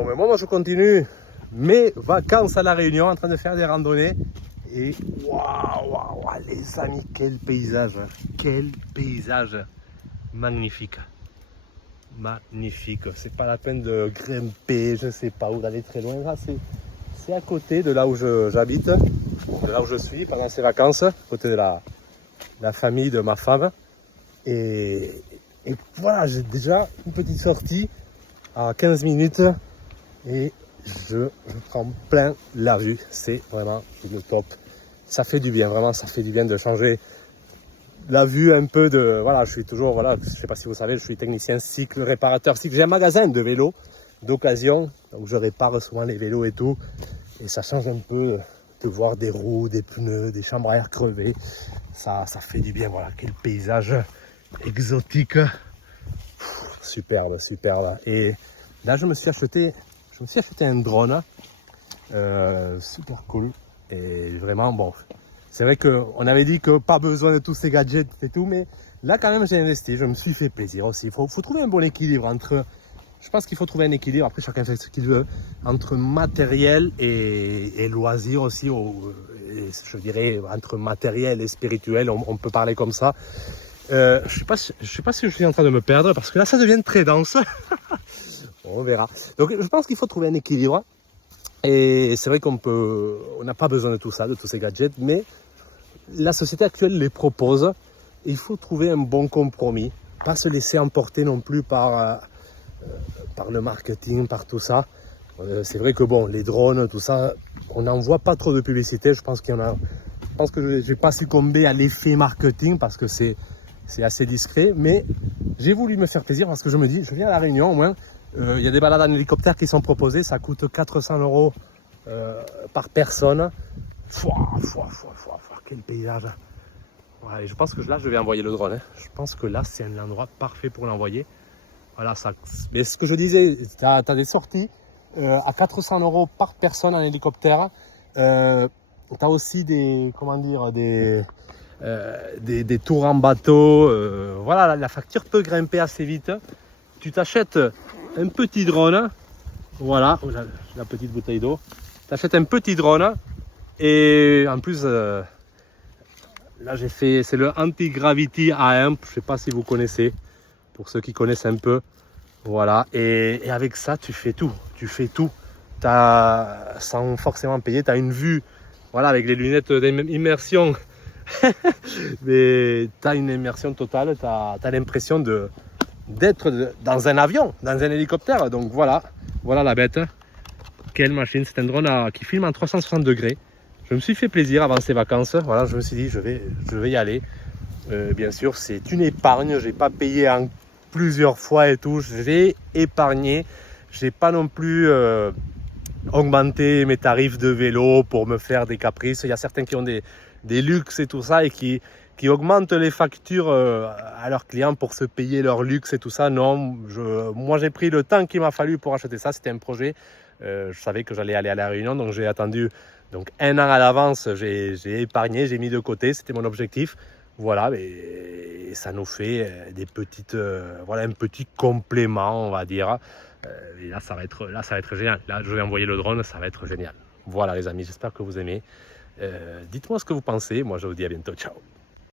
Bon, mais moi, je continue mes vacances à La Réunion en train de faire des randonnées. Et waouh, les amis, quel paysage! Quel paysage magnifique! Magnifique! C'est pas la peine de grimper, je sais pas où, d'aller très loin. Là, c'est à côté de là où j'habite, de là où je suis pendant ces vacances, à côté de la famille de ma femme. Et voilà, j'ai déjà une petite sortie à 15 minutes et je prends plein la vue. C'est vraiment le top. Ça fait du bien, vraiment, ça fait du bien de changer la vue un peu de... Voilà, je suis toujours, voilà, je sais pas si vous savez, je suis technicien cycle, réparateur cycle. J'ai un magasin de vélos d'occasion, donc je répare souvent les vélos et tout. Et ça change un peu de voir des roues, des pneus, des chambres à air crevées. Ça fait du bien, voilà, quel paysage exotique. Superbe, superbe. Et là, je me suis acheté un drone, super cool. Et vraiment, bon, c'est vrai qu'on avait dit que pas besoin de tous ces gadgets et tout, mais là, quand même, j'ai investi. Je me suis fait plaisir aussi. Il faut trouver un bon équilibre entre... Je pense qu'il faut trouver un équilibre, après chacun fait ce qu'il veut, entre matériel et loisir aussi, et je dirais entre matériel et spirituel, on peut parler comme ça. Je sais pas si je suis en train de me perdre, parce que là ça devient très dense. On verra. Donc je pense qu'il faut trouver un équilibre, et c'est vrai qu'on n'a pas besoin de tout ça, de tous ces gadgets, mais la société actuelle les propose. Il faut trouver un bon compromis, pas se laisser emporter non plus par le marketing, par tout ça. C'est vrai que bon, les drones, tout ça, on n'en voit pas trop de publicité. Je pense que je n'ai pas succombé à l'effet marketing parce que c'est assez discret. Mais j'ai voulu me faire plaisir parce que je me dis, je viens à La Réunion au moins. Il y a des balades en hélicoptère qui sont proposées. Ça coûte 400 € par personne. Quel paysage! Voilà, et je pense que là, je vais envoyer le drone. Je pense que là, c'est un endroit parfait pour l'envoyer. Voilà, ça. Mais ce que je disais, tu as des sorties à 400 € par personne en hélicoptère. Tu as aussi des tours en bateau. Voilà, la facture peut grimper assez vite. Tu t'achètes un petit drone. Voilà, la petite bouteille d'eau. Tu achètes un petit drone. Et en plus, là j'ai fait, c'est le Anti-Gravity A1. Je ne sais pas si vous connaissez. Pour ceux qui connaissent un peu, voilà, et avec ça tu fais tout, sans forcément payer, tu as une vue, voilà, avec les lunettes d'immersion, mais tu as une immersion totale, tu as l'impression d'être dans un avion, dans un hélicoptère, donc voilà la bête, quelle machine, c'est un drone qui filme en 360 degrés, je me suis fait plaisir avant ces vacances, voilà, je me suis dit je vais y aller, bien sûr c'est une épargne, j'ai pas payé en plusieurs fois et tout, j'ai épargné, j'ai pas non plus augmenté mes tarifs de vélo pour me faire des caprices. Il y a certains qui ont des luxes et tout ça et qui augmentent les factures à leurs clients pour se payer leur luxe et tout ça. Non, moi j'ai pris le temps qu'il m'a fallu pour acheter ça. C'était un projet, je savais que j'allais aller à La Réunion, donc j'ai attendu un an à l'avance, j'ai épargné, j'ai mis de côté, c'était mon objectif. Voilà, et ça nous fait des petites, voilà, un petit complément, on va dire. Et là, ça va être génial. Là, je vais envoyer le drone, ça va être génial. Voilà, les amis, j'espère que vous aimez. Dites-moi ce que vous pensez. Moi, je vous dis à bientôt. Ciao.